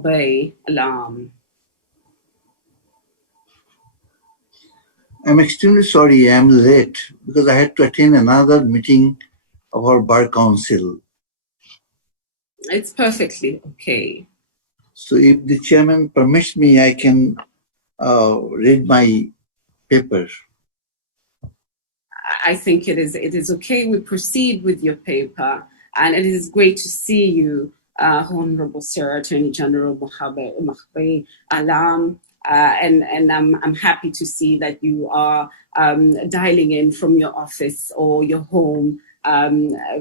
Mahbubey alarm. I'm extremely sorry I'm late because I had to attend another meeting of our bar council. It's perfectly okay. So if the chairman permits me, I can read my paper. I think it is okay. We proceed with your paper, and it is great to see you, Honorable Sir Attorney General Mahbubey Alam. And I'm happy to see that you are dialing in from your office or your home,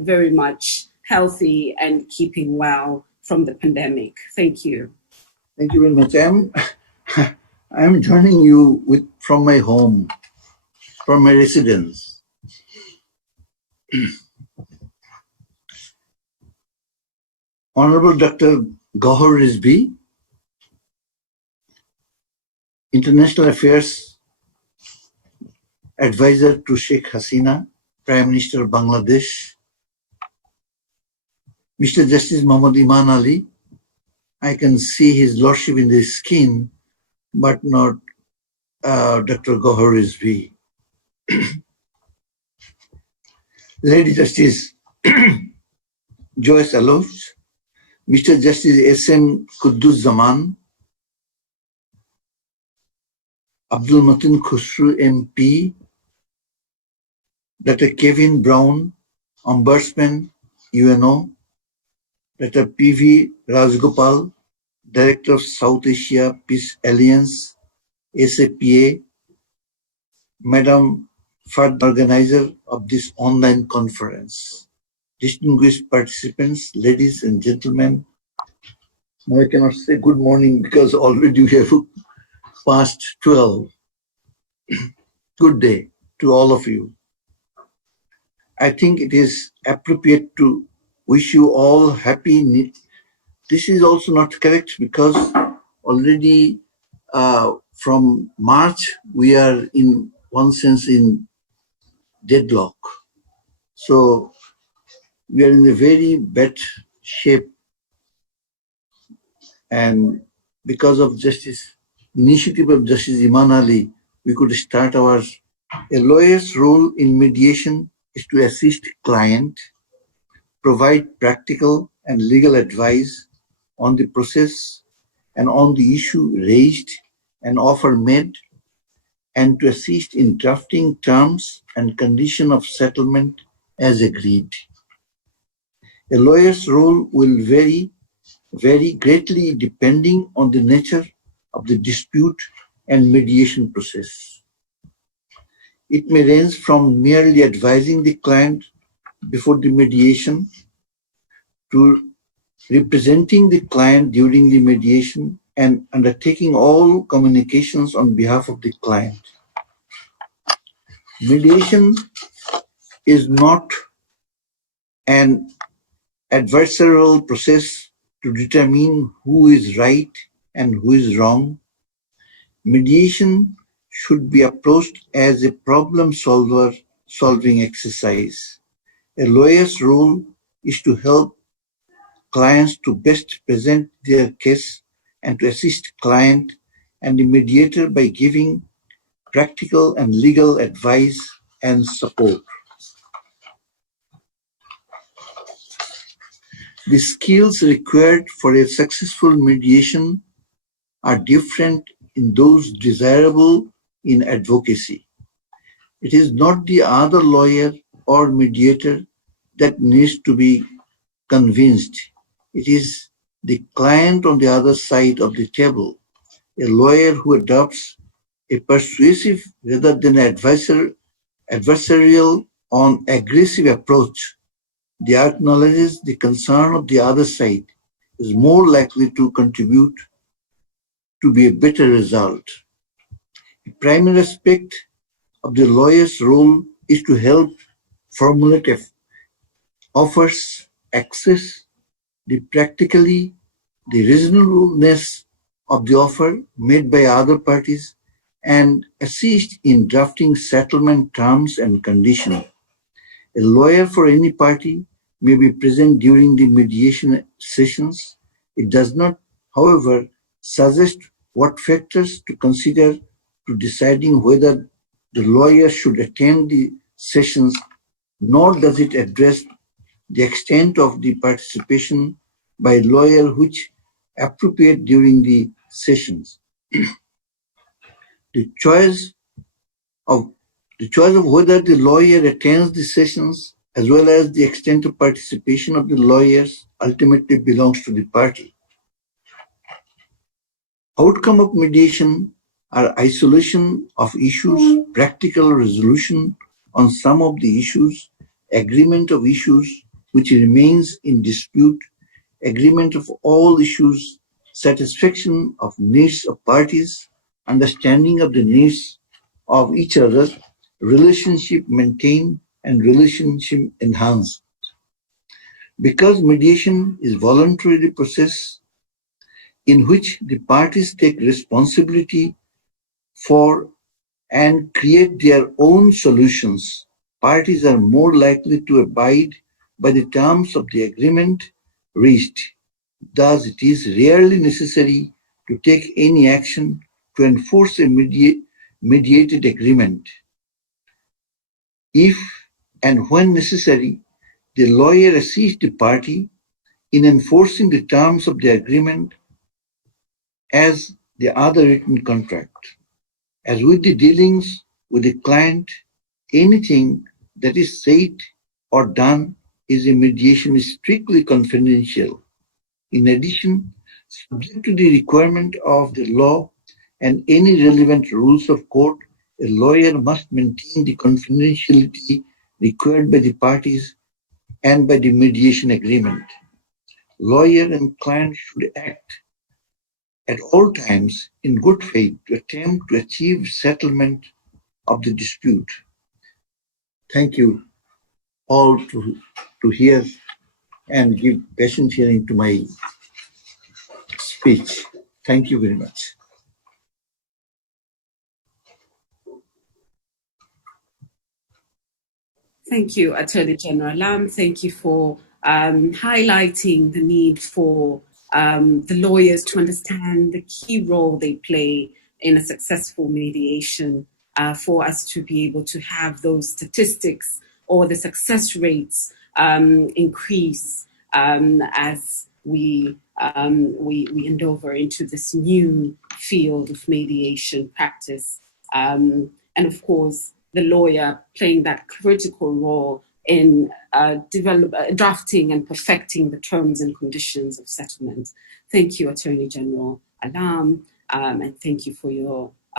very much healthy and keeping well from the pandemic. Thank you. Thank you very much. I'm joining you from my home, from my residence. Honorable Dr. Gohar Rizvi, International Affairs Advisor to Sheikh Hasina, Prime Minister of Bangladesh, Mr. Justice Muhammad Iman Ali, I can see his lordship in the skin, but not Dr. Gohar Rizvi. Lady Justice Joyce Alof, Mr. Justice S.M. Quddus Zaman, Abdul Matin Khusru MP, Dr. Kevin Brown, Ombudsman, UNO, Dr. P.V. Rajgopal, Director of South Asia Peace Alliance, SAPA, Madam Fard, organizer of this online conference, distinguished participants, ladies and gentlemen. Now I cannot say good morning because already we have past 12. Good day to all of you. I think it is appropriate to wish you all happy. This is also not correct because already from March we are in one sense in deadlock. So we are in a very bad shape, and because of initiative of Justice Iman Ali, we could start a lawyer's role in mediation is to assist client, provide practical and legal advice on the process and on the issue raised and offer made, and to assist in drafting terms and condition of settlement as agreed. A lawyer's role will vary greatly depending on the nature of the dispute and mediation process. It may range from merely advising the client before the mediation to representing the client during the mediation and undertaking all communications on behalf of the client. Mediation is not an adversarial process to determine who is right and who is wrong. Mediation should be approached as a problem-solving exercise. A lawyer's role is to help clients to best present their case and to assist client and the mediator by giving practical and legal advice and support. The skills required for a successful mediation are different in those desirable in advocacy. It is not the other lawyer or mediator that needs to be convinced. It is the client on the other side of the table, a lawyer who adopts a persuasive rather than adversarial or aggressive approach. They acknowledges the concern of the other side is more likely to contribute to be a better result. The primary aspect of the lawyer's role is to help formulate offers, access the reasonableness of the offer made by other parties, and assist in drafting settlement terms and conditions. A lawyer for any party may be present during the mediation sessions. It does not however, suggest what factors to consider to deciding whether the lawyer should attend the sessions, nor does it address the extent of the participation by a lawyer which appropriate during the sessions. The choice of whether the lawyer attends the sessions as well as the extent of participation of the lawyers ultimately belongs to the party. Outcome of mediation are isolation of issues, practical resolution on some of the issues, agreement of issues which remains in dispute, agreement of all issues, satisfaction of needs of parties, understanding of the needs of each other, relationship maintained and relationship enhanced. Because mediation is voluntary process in which the parties take responsibility for and create their own solutions, parties are more likely to abide by the terms of the agreement reached. Thus, it is rarely necessary to take any action to enforce a mediated agreement. If and when necessary, the lawyer assists the party in enforcing the terms of the agreement as the other written contract. As with the dealings with the client, anything that is said or done is a mediation is strictly confidential. In addition, subject to the requirement of the law and any relevant rules of court, a lawyer must maintain the confidentiality required by the parties and by the mediation agreement. Lawyer and client should act at all times in good faith to attempt to achieve settlement of the dispute. Thank you all to hear and give patient hearing to my speech. Thank you very much. Thank you, Attorney General Lam. Thank you for highlighting the need for the lawyers to understand the key role they play in a successful mediation for us to be able to have those statistics or the success rates increase as we endeavor into this new field of mediation practice. And of course, the lawyer playing that critical role in drafting and perfecting the terms and conditions of settlement. Thank you, Attorney General Alam, and thank you for your